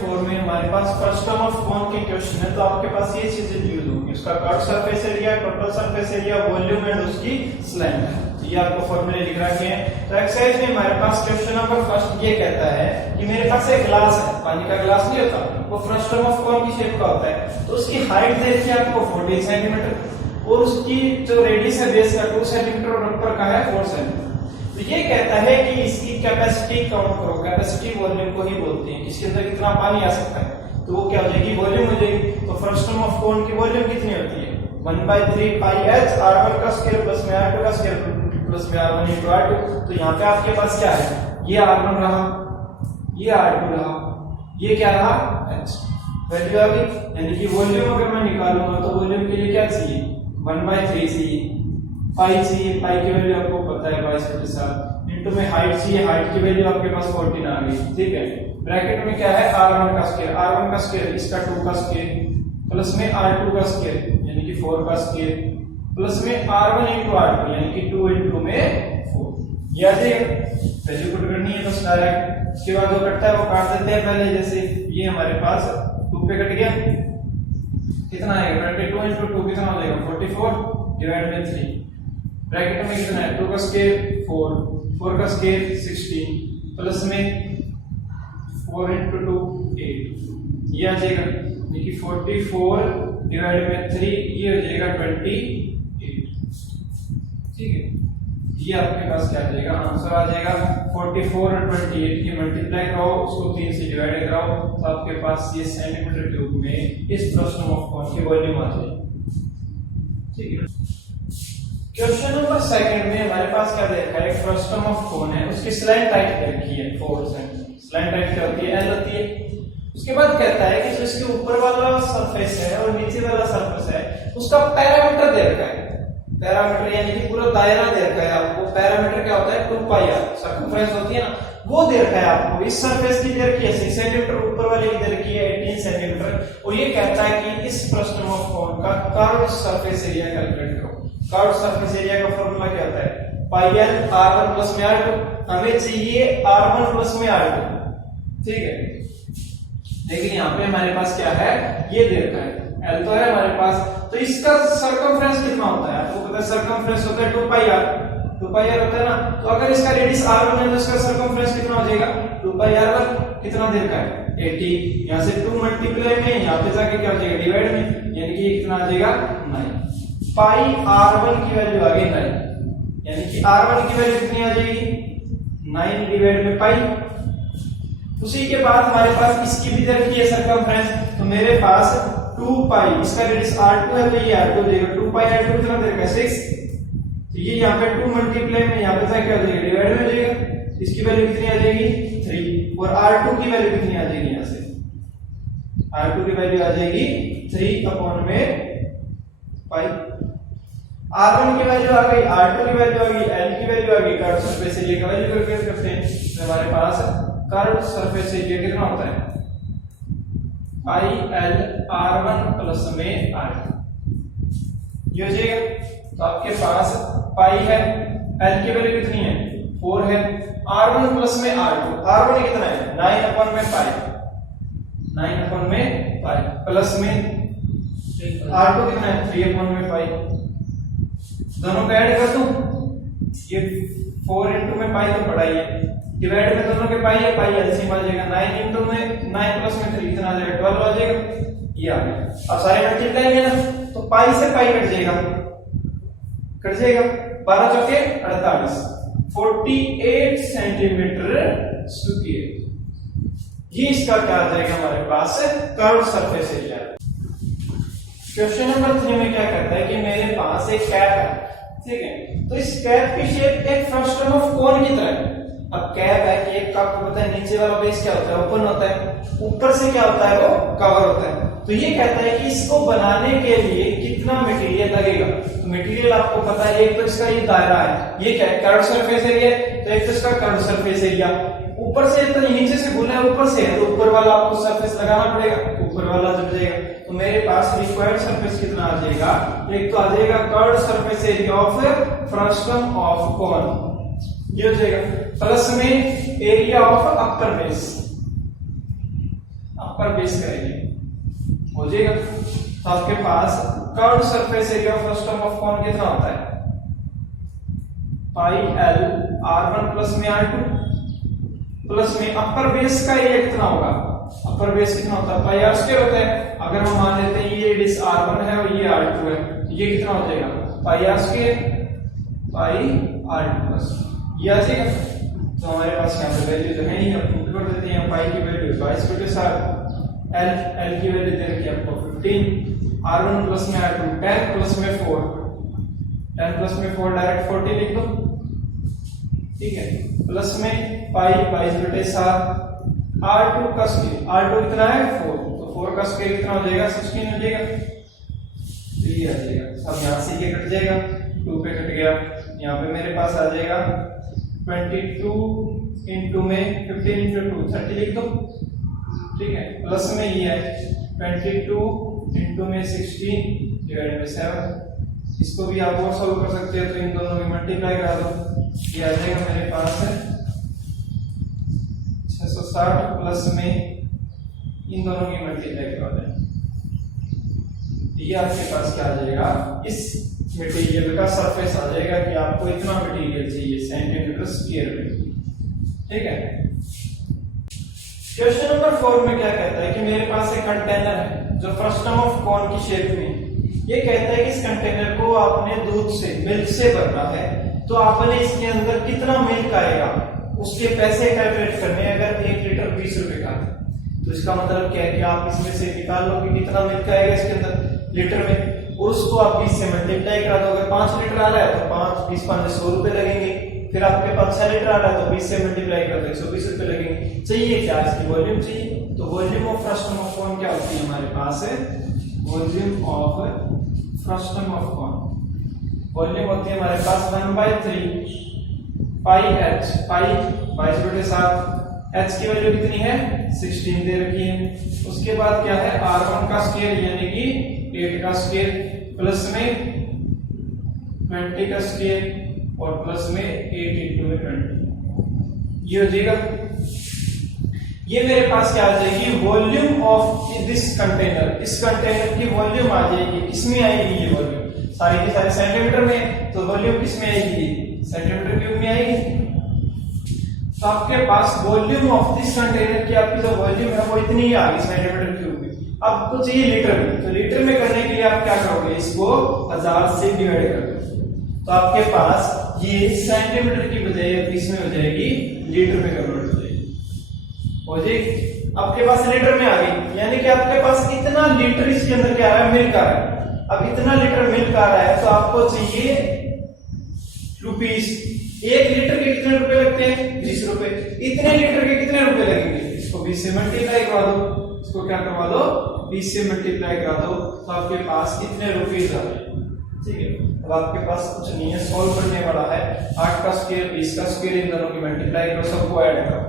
4 में हमारे पास first term of cone के क्वेश्चन है, तो आपके पास ये चीजें यूज होंगी, उसका cut surface area, total surface area, volume and उसकी स्लेंथ। ये आपको फॉर्मूले लिख रखे हैं। तो एक्सरसाइज में हमारे पास क्वेश्चन नंबर फर्स्ट ये कहता है कि मेरे पास एक ग्लास है, पानी का ग्लास नहीं होता, वो फर्स्ट टर्म ऑफ कॉन की शेप का होता है, तो उसकी हाइट दे रखी है आपको 40 सेंटीमीटर और उसकी जो रेडियस है बेस का 2 सेंटीमीटर और ऊपर का है 4 सेंटीमीटर। तो ये कहता है कि इसकी कैपेसिटी काउंट करो, कैपेसिटी वॉल्यूम को ही बोलते हैं, किसके अंदर कितना पानी आ सकता है, तो वो क्या हो जाएगी, वॉल्यूम हो जाएगी। तो फर्स्ट टर्म ऑफ कॉन की वॉल्यूम कितनी होती है, 1/3 पाई h r1 का स्क्वायर प्लस में r2 का स्क्वायर प्लस में r1 into r2। तो यहाँ पे आपके पास क्या है, ये r1 रहा, ये r2 रहा, ये क्या रहा h, वैल्यू आ गई। यानी कि वॉल्यूम अगर मैं निकालूंगा तो वॉल्यूम के लिए क्या चाहिए, 1/3 चाहिए, पाई चाहिए, पाई की वैल्यू आपको पता है 22/7, इनटू में हाइट चाहिए, हाइट की वैल्यू आपके पास 14 आ गई, ठीक है। ब्रैकेट में क्या है, r1 का स्क्वायर, r1 का स्क्वायर इसका 2 का स्क्वायर प्लस में r2 का स्क्वायर यानी कि 4 का स्क्वायर प्लस में r1 into r2 यानी कि 2 into में 4। ये आ जाएगा, वैल्यू पुट करनी है बस डायरेक्ट। इसके बाद जो कटता है वो काट देते हैं पहले, जैसे ये हमारे पास 2 पे कट गया, कितना आएगा 22 into 2 कितना हो जाएगा 44 डिवाइड में 3, ब्रैकेट में कितना है 2 का स्क्वायर 4, 4 का स्क्वायर 16 प्लस में 4 into 2 8, ये आ जाएगा यानी कि 44 डिवाइड में 3, ये हो जाएगा 28, ठीक है। ये आपके पास क्या आ जाएगा, आंसर आ जाएगा 44 और 28 की मल्टीप्लाई कराओ, उसको 3 से डिवाइड कराओ, तो आपके पास ये सेंटीमीटर क्यूब में इस प्रश्न ऑफ कॉन की वॉल्यूम आ जाएगी, ठीक है। क्वेश्चन नंबर सेकंड में हमारे पास क्या दे रखा है, एक फर्स्ट टर्म ऑफ कॉन है, उसकी स्लैंट हाइट दे रखी है 4 सेंटीमीटर, स्लैंट हाइट क्या होती है, l होती है। उसके बाद कहता है कि जो इसके ऊपर वाला सरफेस है और नीचे वाला सरफेस है उसका पैरामीटर दे रखा है, पैरामीटर यानी कि पूरा दायरा दे रखा है आपको। पैरामीटर क्या होता है, 2 पाई r, सर्कमफ्रेंस होती है ना, वो दे रखा है आपको। इस सरफेस की दे रखी है 6 सेंटीमीटर, ऊपर वाले की दे रखी है 18 सेंटीमीटर, और ये कहता है कि इस प्रश्न ऑफ कॉन का कर्व सरफेस एरिया कैलकुलेट करो। कर्व सरफेस एरिया का फॉर्मूला क्या होता है, पाई l r1 प्लस में r2, हमें चाहिए r1 प्लस में r2, ठीक है। लेकिन यहाँ पे हमारे पास क्या है, ये दे रखा है l तो है हमारे पास, तो इसका सर्कमफ्रेंस कितना होता है आपको पता है, सर्कमफ्रेंस होता है 2 पाई r, 2 पाई r होता है ना, तो अगर इसका रेडियस r1 है तो इसका सर्कमफ्रेंस कितना हो जाएगा 2 पाई r1, कितना दे रखा है 80, यहाँ से 2 मल्टीप्लाई में यहाँ पे जाके क्या हो जाएगा डिवाइड में, यानी कि ये कितना आ जाएगा 9 पाई r1 की वैल्यू आ गई 9, यानी कि r1 की वैल्यू कितनी आ जाएगी 9 डिवाइड में पाई। उसी के बाद हमारे पास इसकी भी दे रखी है सर्कमफ्रेंस, तो मेरे पास 2 पाई, इसका रेडियस r2 है तो ये r2 हो जाएगा, 2 पाई r2 कितना दे रखा है 6, तो ये यहाँ पे 2 मल्टीप्लाई में यहाँ पे क्या हो जाएगा डिवाइड में हो जाएगा, इसकी वैल्यू कितनी आ जाएगी 3, और r2 की वैल्यू कितनी आ जाएगी, यहाँ से r2 की वैल्यू आ जाएगी 3 अपॉन में पाई। r1 की वैल्यू आ गई, r2 की वैल्यू आ गई, l की वैल्यू आ गई, कर्व सरफेस एरिया का वैल्यू कैलकुलेट करते हैं, तो हमारे पास कर्व सरफेस एरिया कितना होता है पाई l r1 प्लस में r2, ये हो जाएगा। तो आपके पास पाई है, l की वैल्यू कितनी है 4 है, r1 प्लस में r2, r1 कितना है 9 अपॉन में पाई, 9 अपॉन में पाई प्लस में r2 कितना है 3 अपॉन में पाई, दोनों को ऐड कर दूं, ये 4 into में पाई तो पढ़ाई है, डिवाइड में दोनों के पाई है, पाई एलसीएम आ जाएगा 9 into में 9 प्लस में 3 कितना आ जाएगा 12 आ जाएगा, ये आ गया। अब सारे मल्टीप्लाई है ना, तो पाई से पाई कट जाएगा 12 चौके 48, 48 सेंटीमीटर स्क्वायर, ये इसका क्या आ जाएगा हमारे पास curve surface area. Question number 3 में क्या कहता है कि मेरे पास एक कैप है, ठीक है, तो इस कैप की शेप एक फर्स्ट टर्म ऑफ कोन की तरह है। अब कैप है कि एक आपको पता है नीचे वाला बेस क्या होता है ओपन होता है, ऊपर से क्या होता है वो कवर होता है, तो ये कहता है कि इसको बनाने के लिए कितना मटेरियल लगेगा। तो मटेरियल आपको पता है, एक तो इसका ये दायरा है, ये क्या है कर्व सरफेस एरिया, तो एक तो इसका कर्व सरफेस एरिया, ऊपर से तो नीचे से बोला है ऊपर से है, तो ऊपर वाला आपको सरफेस लगाना पड़ेगा, ऊपर वाला जब जाएगा तो मेरे पास रिक्वायर्ड सरफेस कितना आ जाएगा, एक तो आ जाएगा curve surface area of frustum of cone, ये हो जाएगा प्लस में area of upper base base करेंगे हो जाएगा। तो आपके पास curved surface area of first term of cone कितना होता है, पाई एल r1 प्लस में r2 प्लस में अपर बेस का एरिया कितना होगा, अपर बेस कितना होता है, पाई आर स्क्वायर होता है। अगर हम मान लेते हैं ये डिस r1 है और ये r2 है, तो ये कितना हो जाएगा, pi R square pi r2 plus ये आ जाएगा। तो हमारे पास यहाँ पे वैल्यू तो है नहीं, हम पुट कर देते हैं पाई की वैल्यू 22/7, एल की वैल्यू दे रखी है आपको 15, r1 प्लस में r2 10 प्लस में 4, 10 प्लस में 4 डायरेक्ट 40 लिख दो, ठीक है, प्लस में पाई 22/7, r2 का स्क्वायर, r2 कितना है 4, तो 4 का स्क्वायर कितना हो जाएगा 16 हो जाएगा, तो ये आ जाएगा। अब यहाँ से ये कट जाएगा, 2 पे कट गया, यहाँ पे मेरे पास आ जाएगा 22 इंटू में 15 इंटू 2 30 लिख दो, ठीक है, प्लस में ये है 22 इंटू में 16 डिवाइडेड बाय 7, इसको भी आप और सॉल्व कर सकते हो, तो इन दोनों में मल्टीप्लाई करा दो, ये आ जाएगा मेरे पास है 660 प्लस में इन दोनों की मल्टीप्लाई करा दें, ये आपके पास क्या आ जाएगा, इस मटेरियल का सरफेस आ जाएगा कि आपको इतना मटेरियल चाहिए सेंटीमीटर स्क्वायर में, ठीक है। क्वेश्चन नंबर 4 में क्या कहता है कि मेरे पास एक कंटेनर है जो फर्स्ट टर्म ऑफ कॉन की शेप में, ये कहता है कि इस कंटेनर को आपने दूध से मिल्क से भरना है, तो आपने इसके अंदर कितना मिल्क आएगा उसके पैसे कैलकुलेट करने हैं। अगर 1 लीटर 20 रुपए का है तो इसका मतलब क्या है कि आप इसमें से निकाल लो कि कितना मिल्क आएगा इसके अंदर लीटर में, और उसको आप 20 से मल्टीप्लाई करा दो। अगर 5 लीटर आ रहा है तो 5 20 5 100 रुपए लगेंगे, फिर आपके पास 6 लीटर आ रहा है तो 20 से मल्टीप्लाई कर दो 120 रुपए लगेंगे। चाहिए क्या, इसकी वॉल्यूम चाहिए, तो volume of first term of cone क्या होती है हमारे पास है, volume of first term of cone, volume होती है हमारे पास 1/3 पाई h, पाई 22/7, h की वैल्यू कितनी है 16 दे रखी है, उसके बाद क्या है r1 का स्क्वायर यानी कि 8 का स्क्वायर प्लस में 20 का स्क्वायर और प्लस में 8 इंटू में 20, ये हो जाएगा। ये मेरे पास क्या आ जाएगी, वॉल्यूम ऑफ दिस कंटेनर, इस कंटेनर की वॉल्यूम आ जाएगी, किसमें आएगी ये वॉल्यूम, सारी की सारी सेंटीमीटर में, तो वॉल्यूम किसमें आएगी, सेंटीमीटर क्यूब में आएगी। तो आपके पास वॉल्यूम ऑफ दिस कंटेनर की आपकी जो वॉल्यूम है वो इतनी ही आ गई सेंटीमीटर क्यूब में। अब आपको चाहिए लीटर में, तो लीटर में करने के लिए आप क्या करोगे, इसको 1000 से डिवाइड कर दो, तो आपके पास ये सेंटीमीटर की बजाय इसमें हो जाएगी लीटर में कन्वर्ट हो जाएगी, हो जाएगी। आपके पास लीटर में आ गई, यानी कि आपके पास इतना लीटर इसके अंदर क्या है, मिल्क आ रहा है। अब इतना लीटर मिल्क आ रहा है तो आपको चाहिए रुपीस, 1 लीटर के कितने रुपए लगते हैं 20 रुपए, इतने लीटर के कितने रुपए लगेंगे, इसको 20 से मल्टीप्लाई करवा दो, इसको क्या करवा दो 20 से मल्टीप्लाई करा दो, तो आपके पास कितने रुपीस आ गए, ठीक है। अब आपके पास कुछ नहीं है, सॉल्व करने वाला है, 8 का स्क्वायर 20 का स्क्वायर, इन दोनों की मल्टीप्लाई करो, सबको ऐड करो,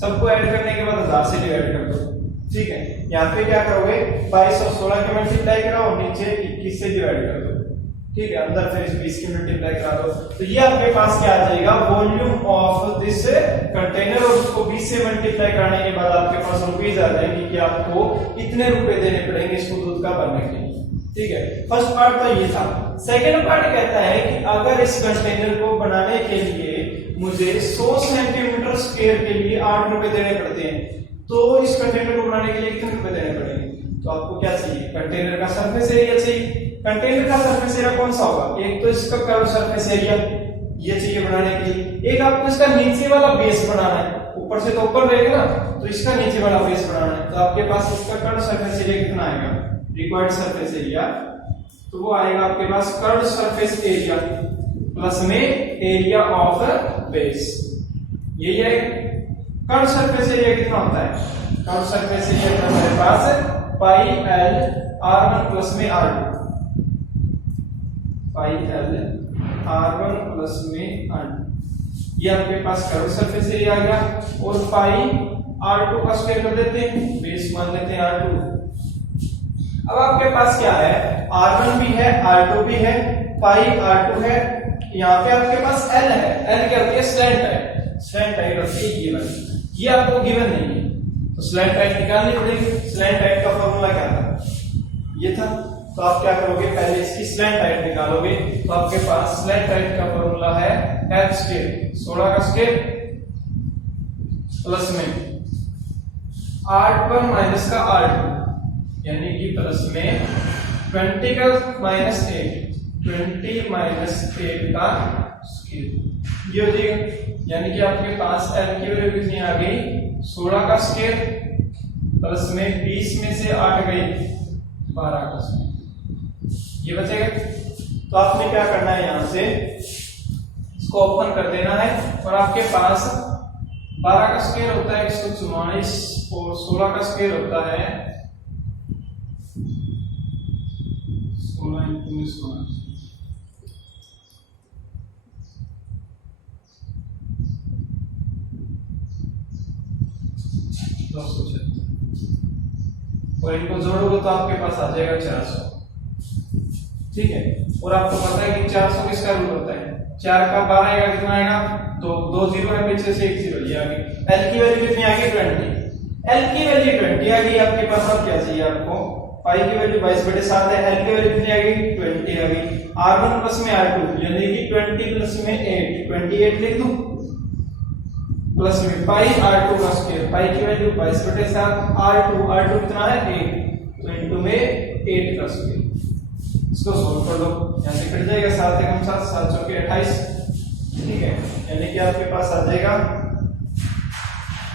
सबको ऐड करने के बाद 1000 से डिवाइड कर दो, ठीक है। यहाँ पे क्या करोगे 22 और 16 के मल्टीप्लाई कराओ, नीचे 21 से डिवाइड कर दो, ठीक है, अंदर फिर इस 20 की मल्टीप्लाई करा दो, तो ये आपके पास क्या आ जाएगा, वॉल्यूम ऑफ दिस कंटेनर, और उसको 20 से मल्टीप्लाई करने के बाद आपके पास रुपीस आ जाएंगे कि आपको इतने रुपए देने पड़ेंगे इसको दूध का भरने के लिए, ठीक है। फर्स्ट पार्ट तो ये था। सेकंड पार्ट कहता है कि अगर इस कंटेनर को बनाने के लिए मुझे 100 सेंटीमीटर स्क्वायर के लिए 8 रुपए देने पड़ते हैं, तो इस कंटेनर को बनाने के लिए कितने रुपए देने पड़ेंगे, तो आपको क्या चाहिए, कंटेनर का सरफेस एरिया चाहिए। कंटेनर का सरफेस एरिया कौन सा होगा, एक तो इसका कर्व सरफेस एरिया ये चाहिए बनाने के लिए, एक आपको इसका नीचे वाला बेस बनाना है, ऊपर से तो ऊपर रहेगा ना, तो इसका नीचे वाला बेस बनाना है, तो आपके पास इसका कर्व सरफेस एरिया कितना आएगा, रिक्वायर्ड सरफेस एरिया, तो वो आएगा आपके पास कर्व सरफेस एरिया प्लस में एरिया ऑफ बेस, यही है। कर्व सरफेस एरिया कितना होता है, कर्व सरफेस एरिया हमारे पास पाई एल r1 प्लस में r2, pi L r1 plus में r2, ये आपके पास कर्व सरफेस एरिया आ गया, और पाई r2 का स्क्वायर कर देते हैं, बेस मान लेते हैं r2। अब आपके पास क्या है, r1 भी है r2 भी है, पाई r2 है, यहाँ पे आपके पास l है, l क्या होती है स्लैंट है, स्लैंट है, ये आपको गिवन नहीं है, तो स्लैंट हाइट निकालनी पड़ेगी। स्लैंट हाइट का फॉर्मूला क्या था, ये था। तो आप क्या करोगे, पहले इसकी स्लैंट हाइट निकालोगे। तो आपके पास स्लैंट हाइट का फॉर्मूला है h स्क्वायर 16 का स्क्वायर प्लस में r1 माइनस का r2 यानी कि प्लस में 20 का माइनस 8 20 माइनस 8 का स्क्वायर, ये हो जाएगा। यानी कि आपके पास l की वैल्यू कितनी आ गई, 16 का स्क्वायर प्लस में 20 में से 8 गई 12 का स्क्वायर, ये बचेगा। तो आपने क्या करना है, यहां से इसको ओपन कर देना है और आपके पास 12 का स्क्वायर होता है 144 और 16 का स्क्वायर होता है 16 into 16 और इनको जोड़ोगे तो आपके पास आ जाएगा 400, ठीक है। और आपको पता है कि 400 किसका रूट होता है, 4 का 12 आएगा, कितना आएगा, तो 2 जीरो है, पीछे से 1 जीरो, ये आ गई। एल की वैल्यू कितनी आ गई, 20। एल की वैल्यू 20 आ गई आपके पास। अब क्या चाहिए आपको, पाई की वैल्यू 22/7 है, एल की वैल्यू कितनी आ गई, 20 आ गई। r1 प्लस में r2 यानी कि 20 प्लस में 8 28 लिख दूं, प्लस में पाई r2 का स्क्वायर, पाई की वैल्यू 22/7, r2 कितना है 8, तो इनटू में 8 का स्क्वायर। इसको सोल्व कर लो, यहां से कट जाएगा 7 एकम 7 7 चौके 28, ठीक है। यानी कि आपके पास आ जाएगा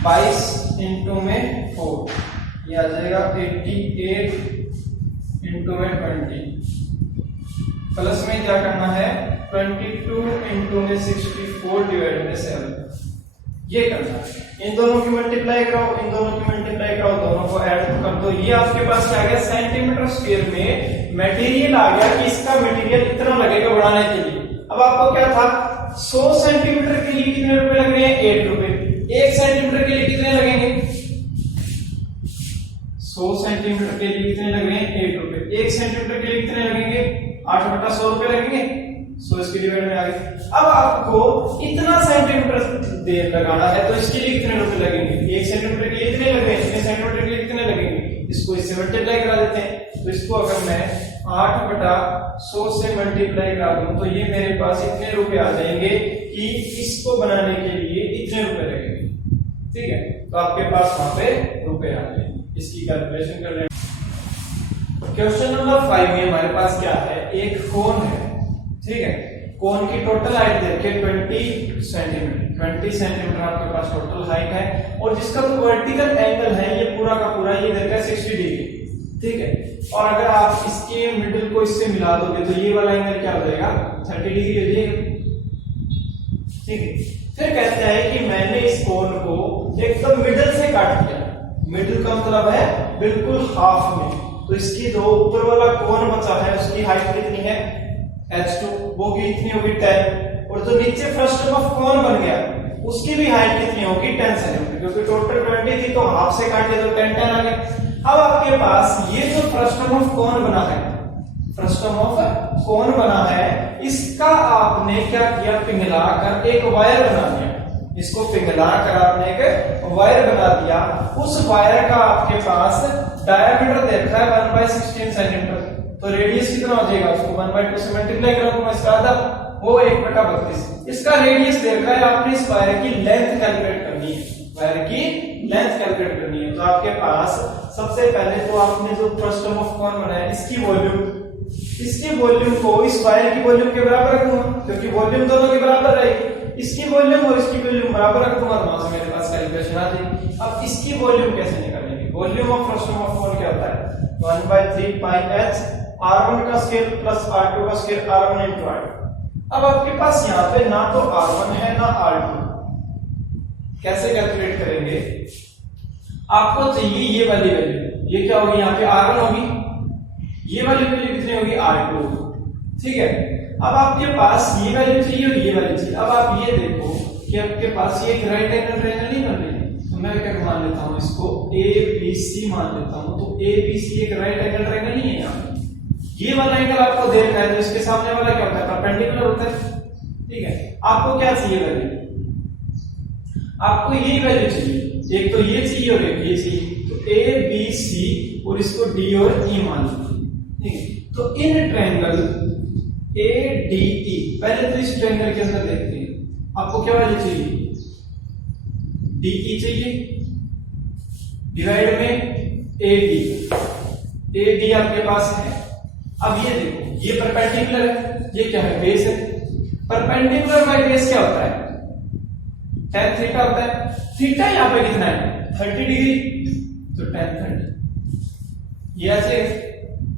22 इनटू में 4, ये आ जाएगा 88 इनटू में 20, प्लस में क्या करना है 22 इनटू में 64 डिवाइडेड बाय 7, ये करना है। इन दोनों की मल्टीप्लाई कराओ, इन दोनों की मल्टीप्लाई कराओ, दोनों को ऐड कर दो। ये आपके पास क्या आ गया, सेंटीमीटर स्क्वायर में मटेरियल आ गया कि इसका मटेरियल इतना लगेगा बढ़ाने के लिए। अब आपको क्या था, 100 सेंटीमीटर के लिए कितने रुपए लग रहे हैं, 8 रुपए। 1 सेंटीमीटर के लिए कितने लगेंगे, 100 सेंटीमीटर के लिए कितने लग रहे हैं, 8 रुपए। 1 सेंटीमीटर के लिए कितने लगेंगे, 8/100 रुपए लगेंगे। 100 इसके डिवाइड में आ गए। अब आपको इतना सेंटीमीटर देर लगाना है तो इसके लिए कितने रुपए लगेंगे, 1 सेंटीमीटर के लिए कितने लग रहे हैं, इतने सेंटीमीटर के लिए कितने लगेंगे, इसको इससे मल्टीप्लाई करा देते हैं। तो इसको अगर मैं 8/100 से मल्टीप्लाई करा दूं तो ये मेरे पास इतने रुपए आ जाएंगे कि इसको बनाने के लिए इतने रुपए लगेंगे, ठीक है। तो आपके पास वहां पे रुपए आ जाएंगे। इसकी कैलकुलेशन कर लें। क्वेश्चन नंबर 5 में हमारे पास क्या है, एक कोन है, ठीक है। कोन की टोटल हाइट देखिए 20 सेंटीमीटर, 20 सेंटीमीटर आपके पास टोटल हाइट है और जिसका जो वर्टिकल एंगल है ये पूरा का पूरा ये देखा है 60 डिग्री, ठीक है। और अगर आप इसके मिडिल को इससे मिला दोगे तो ये वाला एंगल क्या हो जाएगा, 30 डिग्री हो जाएगा, ठीक है। फिर कहते हैं कि मैंने इस कोन को एकदम मिडिल से काट दिया। मिडिल का मतलब है बिल्कुल हाफ में, तो इसकी जो ऊपर वाला कोन बचा है उसकी हाइट कितनी है, h2, वो भी इतनी होगी 10, और जो नीचे फ्रस्टम ऑफ कोन बन गया उसकी भी हाइट कितनी होगी 10 सेंटीमीटर, क्योंकि टोटल 20 थी तो हाफ से काट दिया तो 10 10 आ गया। अब आपके पास ये जो फ्रस्टम ऑफ कोन बना है, फ्रस्टम ऑफ कोन बना है, इसका आपने क्या किया, पिघला कर एक वायर बना दिया। इसको पिघला कर आपने एक वायर बना दिया। उस वायर का आपके पास डायमीटर देखा है 1/16 सेंटीमीटर, तो रेडियस कितना हो जाएगा, उसको 1/2 से मल्टीप्लाई करो, इसका आधा वो 1/32। इसका रेडियस देखा है आपने, इस वायर की लेंथ कैलकुलेट करनी है, वायर की लेंथ कैलकुलेट करनी है। तो आपके पास सबसे पहले तो आपने जो फ्रस्टम ऑफ कोन बनाया इसकी वॉल्यूम को इस वायर की वॉल्यूम के बराबर रखूंगा, क्योंकि वॉल्यूम दोनों के बराबर रहेगी। इसकी वॉल्यूम और इसकी वॉल्यूम बराबर रख दूंगा, वहां से मेरे पास कैलकुलेशन आ जाएगी। अब इसकी वॉल्यूम कैसे निकालेंगे, वॉल्यूम ऑफ फ्रस्टम ऑफ कोन क्या होता है, 1/3 पाई h r1 का स्क्वायर प्लस r2 का स्क्वायर r1 into r2। अब आपके पास यहाँ पे ना तो r1 है ना r2, कैसे कैलकुलेट करेंगे, आपको चाहिए ये वाली वैल्यू, ये क्या होगी, यहाँ पे r1 होगी, ये वाली वैल्यू कितनी होगी, r2, ठीक है। अब आपके पास ये वैल्यू चाहिए और ये वैल्यू चाहिए। अब आप ये देखो कि आपके पास ये एक राइट एंगल ट्रायंगल नहीं बन रही, तो मैं क्या मान लेता हूँ, इसको ABC मान लेता हूँ। तो ABC एक राइट एंगल ट्रायंगल नहीं है, यहाँ ये वाला एंगल आपको देखना है तो इसके सामने वाला क्या होता है, परपेंडिकुलर होता है, ठीक है। आपको क्या चाहिए वैल्यू, आपको यही वैल्यू चाहिए, एक तो ये चाहिए और एक ये चाहिए, तो ए बी सी और इसको डी और ई मान लीजिए, ठीक है। तो in triangle A D E, पहले तो इस ट्रायंगल के अंदर देखते हैं आपको क्या वैल्यू चाहिए, डी ई चाहिए, डिवाइड में ए डी आपके पास है। अब ये देखो, ये परपेंडिकुलर है, ये क्या है, बेस है। परपेंडिकुलर बाय बेस क्या होता है, tan थीटा होता है। थीटा यहाँ पे कितना है, 30 डिग्री, तो tan 30 ये ऐसे।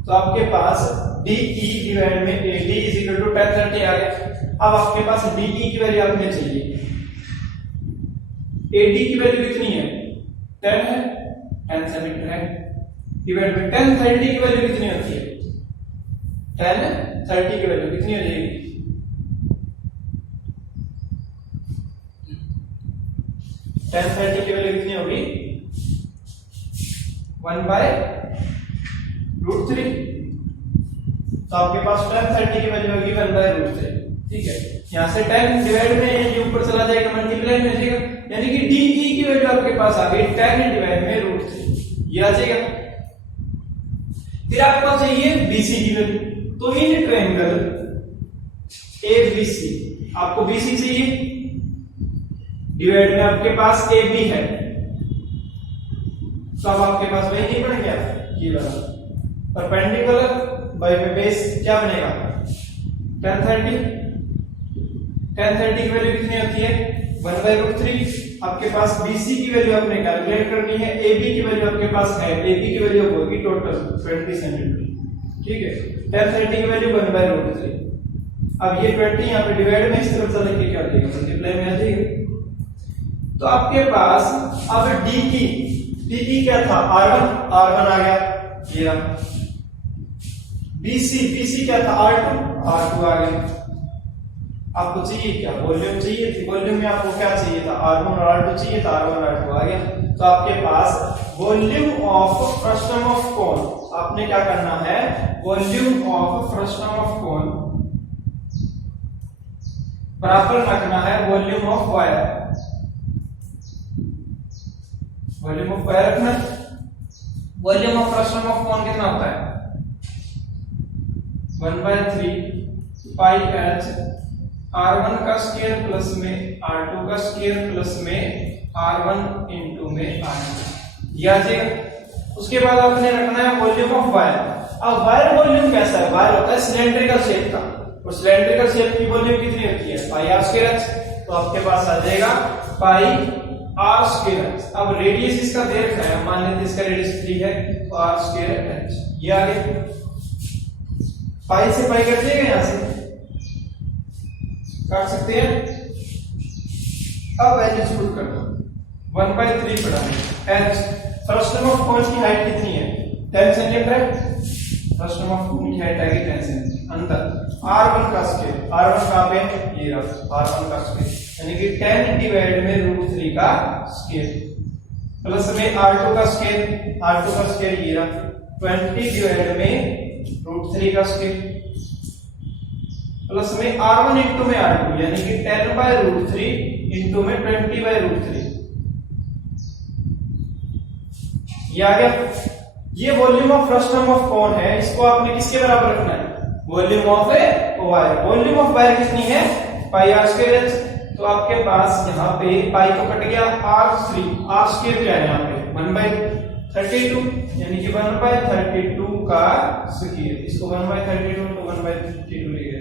तो आपके पास DE डिवाइड में AD is equal to tan 30 आ गया। अब आपके पास DE की वैल्यू आपने चाहिए, AD की वैल्यू कितनी है, 10 है, tan 70 है, डिवाइड में tan 30 की वैल्यू कितनी होती है, tan 30 की वैल्यू कितनी हो जाएगी, tan 30 की वैल्यू कितनी होगी, 1/√3। तो आपके पास tan 30 की वैल्यू होगी 1/√3, ठीक है। यहां से tan डिवाइड में ये ऊपर चला जाएगा, मल्टीप्लाई में जाएगा, यानी कि DE की वैल्यू आपके पास आ गई tan डिवाइड में √3, ये आ जाएगा। फिर आपको चाहिए BC की वैल्यू, तो इन ट्रायंगल ABC आपको BC चाहिए, डिवाइड में आपके पास AB है, तो अब आपके पास वही नहीं बन गया, ये वाला परपेंडिकुलर बाय बेस क्या बनेगा, tan 30 की वैल्यू कितनी होती है, 1/√3। आपके पास BC की वैल्यू आपने कैलकुलेट करनी है, AB की वैल्यू आपके पास है, AB की वैल्यू होगी टोटल 20 सेंटीमीटर, ठीक है। tan 30 की वैल्यू 1/√3। अब ये 20 यहाँ पे डिवाइड में इस तरफ चले के क्या हो जाएगा, मल्टीप्लाई में आ जाएगा। तो आपके पास अब DE क्या था, R1 आ गया, ये रहा। BC क्या था, R2 आ गया। आपको चाहिए क्या, वॉल्यूम चाहिए थी, वॉल्यूम में आपको क्या चाहिए था, R1 और R2 चाहिए था, R1 और R2 आ गया। तो आपके पास volume of frustum of cone, आपने क्या करना है, volume of frustum of cone बराबर रखना है volume of wire, volume of wire रखना। Volume of frustum of cone कितना होता है, 1/3 पाई h R1 का स्क्वायर प्लस में R2 का स्क्वायर प्लस में R1 इनटू में R2, ये आ जाएगा। उसके बाद आपने रखना है वॉल्यूम ऑफ वायर। अब वायर वॉल्यूम कैसा है, वायर होता है सिलेंड्रिकल शेप का, और सिलेंड्रिकल शेप की वॉल्यूम कितनी होती है, पाई r स्क्वायर h। तो आपके पास आ जाएगा पाई r स्क्वायर h। अब रेडियस इसका दे रखा है, मान लेते हैं इसका रेडियस 3 है, तो r स्क्वायर h, ये आ गया। पाई से पाई कट जाएगा, यहां से काट सकते हैं। अब वैल्यूज पुट कर दो, 1/3 पड़ा है h। फ्रस्टम ऑफ कोन की हाइट कितनी है, 10 सेंटीमीटर है। फ्रस्टम ऑफ कोन की हाइट आएगी 10 सेंटीमीटर। अंदर R1 का स्क्वायर, R1 कहां पे है, ये रहा R1 का स्क्वायर, यानी कि 10 डिवाइड में √3 का स्क्वायर, प्लस में R2 का स्क्वायर, R2 का स्क्वायर ये रहा 20 डिवाइड में √3 का स्क्वायर, प्लस में R1 इंटू में R2, यानी कि 10/√3 इंटू में 20/√3, ये आ गया। ये वॉल्यूम ऑफ फ्रस्टम ऑफ कोन है, इसको आपने किसके बराबर रखना है, volume of wire. Volume of wire कितनी है, पाई r स्क्वायर h। तो आपके पास यहाँ पे पाई को कट गया, r3, r स्क्वायर क्या है यहाँ पे 1/32, यानी कि 1/32 का स्क्वायर, इसको 1/32 तो 1/32 लिखे।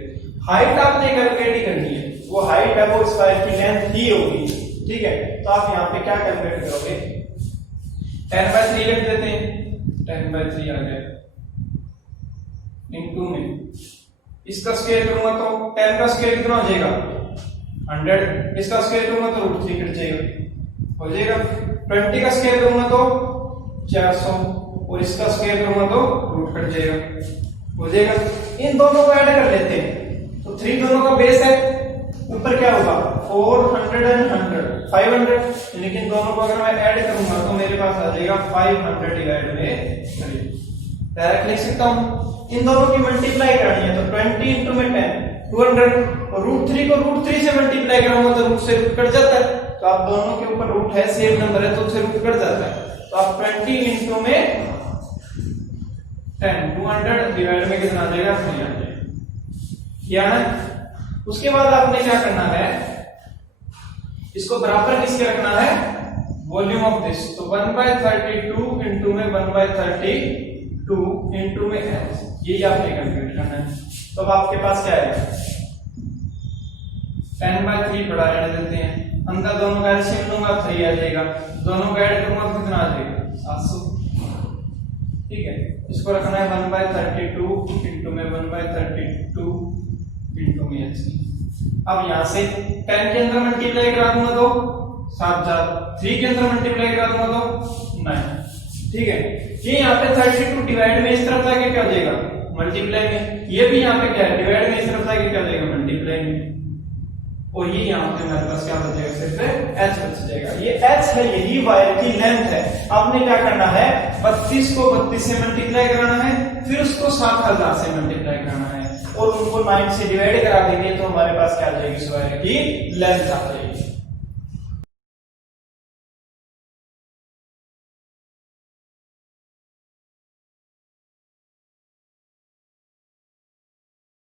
हाइट आपने कैलकुलेट करनी है, वो हाइट है वो स्क्वायर की लेंथ ही होगी, ठीक है। तो आप यहाँ पे क्या कैलकुलेट करोगे, 10/3 लिख देते हैं, 10/3 आ गया, इनटू में इसका स्क्वायर करूंगा तो 10 का स्क्वायर कितना हो जाएगा 100, इसका स्क्वायर करूंगा तो √3 कट जाएगा, हो जाएगा। 20 का स्क्वायर करूंगा तो 400, और इसका स्क्वायर करूंगा तो रूट कट जाएगा, हो जाएगा। इन दोनों को ऐड कर लेते हैं, तो 3 दोनों का बेस है, ऊपर क्या होगा 400 एंड 100 500, लेकिन दोनों को अगर मैं ऐड करूंगा तो मेरे पास आ जाएगा 500 डिवाइड में 3। डायरेक्ट लिख सकता हूं, इन दोनों की मल्टीप्लाई करनी है तो 20 इंटू में 10 200, और √3 को √3 से मल्टीप्लाई करूंगा तो रूट से रूट कट जाता है, तो आप दोनों के ऊपर रूट है, सेम नंबर है तो उससे रूट कट जाता है। तो आप 20 इंटू में 10, 200 डिवाइड में कितना आ जाएगा, 300। या ना उसके बाद आपने क्या करना है, इसको बराबर किसके रखना है, वॉल्यूम ऑफ दिस। तो 1/32 इंटू में 1/32 इंटू में h, यही आपने कैलकुलेट करना है। तो अब आपके पास क्या है, 10/3 बड़ा रहने देते हैं, अंदर दोनों का एलसीएम लूंगा 3 आ जाएगा, दोनों का ऐड करूंगा तो कितना आ जाएगा, 700। ठीक है, इसको रखना है 1/32 इंटू में 1/32 इंटू में h। अब यहां से 10 के अंदर मल्टीप्लाई करा दूंगा तो 7 4, 3 के अंदर मल्टीप्लाई करा दूंगा तो 9। ठीक है, ये यहाँ पे 32 डिवाइड में इस तरफ जाके क्या हो जाएगा, मल्टीप्लाई में। ये भी यहाँ पे क्या है, डिवाइड में इस तरफ जाके क्या हो जाएगा, मल्टीप्लाई में। और ये यहाँ पे हमारे पास क्या बचेगा, सिर्फ h बच जाएगा। ये h है, यही वायर की लेंथ है। आपने क्या करना है, 32 को 32 से मल्टीप्लाई कराना है, फिर उसको 7000 से मल्टीप्लाई कराना है और उनको 9 से डिवाइड करा देंगे तो हमारे पास क्या आ जाएगी, इस वायर की लेंथ आ जाएगी।